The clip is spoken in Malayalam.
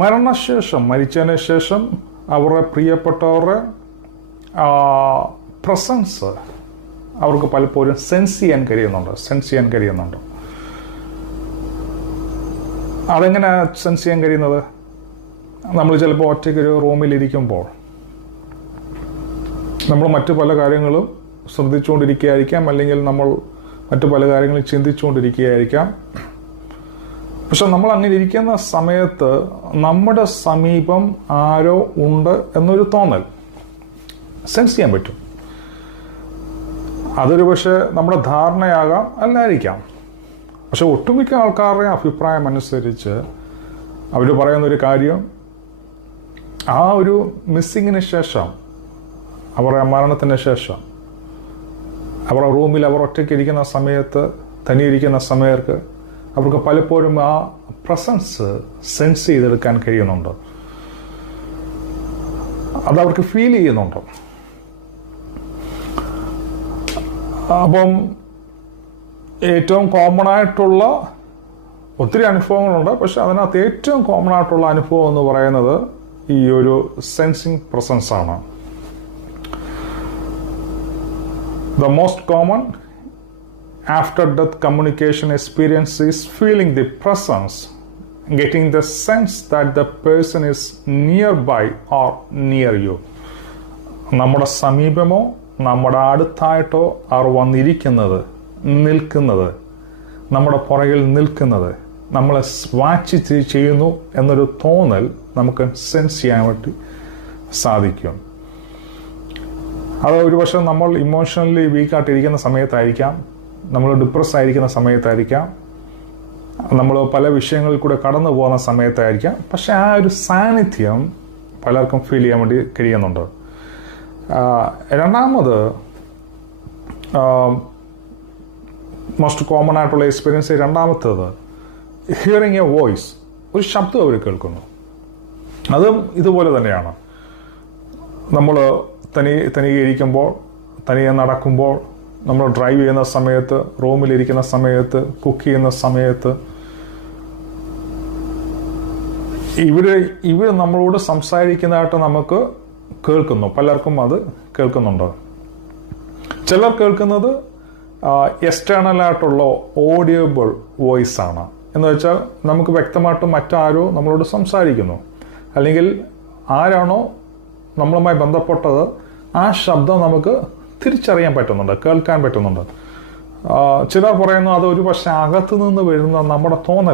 മരണശേഷം മരിച്ചതിന് ശേഷം അവരുടെ പ്രിയപ്പെട്ടവരുടെ പ്രസൻസ് അവർക്ക് പലപ്പോഴും സെൻസ് ചെയ്യാൻ കഴിയുന്നുണ്ട് സെൻസ് ചെയ്യാൻ കഴിയുന്നുണ്ട്. അതെങ്ങനെ സെൻസ് ചെയ്യാൻ കഴിയുന്നത്? നമ്മൾ ചിലപ്പോൾ ഒറ്റയ്ക്ക് ഒരു റൂമിലിരിക്കുമ്പോൾ നമ്മൾ മറ്റു പല കാര്യങ്ങളും ശ്രദ്ധിച്ചുകൊണ്ടിരിക്കുകയായിരിക്കാം അല്ലെങ്കിൽ നമ്മൾ മറ്റു പല കാര്യങ്ങളും ചിന്തിച്ചുകൊണ്ടിരിക്കുകയായിരിക്കാം. പക്ഷെ നമ്മൾ അങ്ങനെ ഇരിക്കുന്ന സമയത്ത് നമ്മുടെ സമീപം ആരോ ഉണ്ട് എന്നൊരു തോന്നൽ സെൻസ് ചെയ്യാൻ പറ്റും. അതൊരു പക്ഷേ നമ്മുടെ ധാരണയാകാം അല്ലായിരിക്കാം. പക്ഷെ ഒട്ടുമിക്ക ആൾക്കാരുടെ അഭിപ്രായം അനുസരിച്ച് അവർ പറയുന്നൊരു കാര്യം ആ ഒരു മിസ്സിങ്ങിന് ശേഷം അവരുടെ മരണത്തിന് ശേഷം അവരുടെ റൂമിൽ അവർ ഒറ്റയ്ക്ക് ഇരിക്കുന്ന സമയത്ത് തനിയിരിക്കുന്ന സമയത്ത് അവർക്ക് പലപ്പോഴും ആ പ്രസൻസ് സെൻസ് ചെയ്തെടുക്കാൻ കഴിയുന്നുണ്ട്. അത് അവർക്ക് ഫീൽ ചെയ്യുന്നുണ്ട്. അപ്പം ഏറ്റവും കോമൺ ആയിട്ടുള്ള ഒത്തിരി അനുഭവങ്ങളുണ്ട്. പക്ഷെ അതിനകത്ത് ഏറ്റവും കോമൺ ആയിട്ടുള്ള അനുഭവം എന്ന് പറയുന്നത് ഈ ഒരു സെൻസിങ് പ്രസൻസ് ആണ് the most common after death communication experience is feeling the presence, getting the sense that the person is nearby or near you. നമ്മുടെ സമീപമോ നമ്മുടെ അടുത്തായിട്ടോ അവർ വന്നിരിക്കുന്നത് നിൽക്കുന്നത് നമ്മുടെ പുറകിൽ നിൽക്കുന്നത് നമ്മളെ വാച്ച് ചെയ്യുന്നു എന്നൊരു തോന്നൽ നമുക്ക് സെൻസ് ചെയ്യാൻ വേണ്ടി സാധിക്കും അത് ഒരുപക്ഷെ നമ്മൾ ഇമോഷണലി വീക്കായിട്ടിരിക്കുന്ന സമയത്തായിരിക്കാം നമ്മൾ ഡിപ്രസ് ആയിരിക്കുന്ന സമയത്തായിരിക്കാം. നമ്മൾ പല വിഷയങ്ങളിൽ കൂടെ കടന്നു പോകുന്ന സമയത്തായിരിക്കാം. പക്ഷെ ആ ഒരു സാന്നിധ്യം പലർക്കും ഫീൽ ചെയ്യാൻ വേണ്ടി കഴിയുന്നുണ്ട്. രണ്ടാമത് മോസ്റ്റ് കോമൺ ആയിട്ടുള്ള എക്സ്പീരിയൻസ് രണ്ടാമത്തേത് ഹിയറിങ് എ വോയിസ് ഒരു ശബ്ദം അവർ കേൾക്കുന്നു. അതും ഇതുപോലെ തന്നെയാണ്. നമ്മൾ തനി തനിയെ ഇരിക്കുമ്പോൾ തനിയെ നടക്കുമ്പോൾ നമ്മൾ ഡ്രൈവ് ചെയ്യുന്ന സമയത്ത് റൂമിലിരിക്കുന്ന സമയത്ത് കുക്ക് ചെയ്യുന്ന സമയത്ത് ഇവർ ഇവർ നമ്മളോട് സംസാരിക്കുന്നതായിട്ട് നമുക്ക് കേൾക്കുന്നു. പലർക്കും അത് കേൾക്കുന്നുണ്ട്. ചിലർ കേൾക്കുന്നത് എക്സ്റ്റേണൽ ആയിട്ടുള്ള ഓഡിയബിൾ വോയിസ് ആണ്. എന്ന് വെച്ചാൽ നമുക്ക് വ്യക്തമായിട്ട് മറ്റാരോ നമ്മളോട് സംസാരിക്കുന്നു. അല്ലെങ്കിൽ ആരാണോ നമ്മളുമായി ബന്ധപ്പെട്ടത് ആ ശബ്ദം നമുക്ക് തിരിച്ചറിയാൻ പറ്റുന്നുണ്ട് കേൾക്കാൻ പറ്റുന്നുണ്ട്. ചിലർ പറയുന്നു അത് ഒരു പക്ഷെ അകത്തു നിന്ന് വരുന്ന നമ്മുടെ തോന്നൽ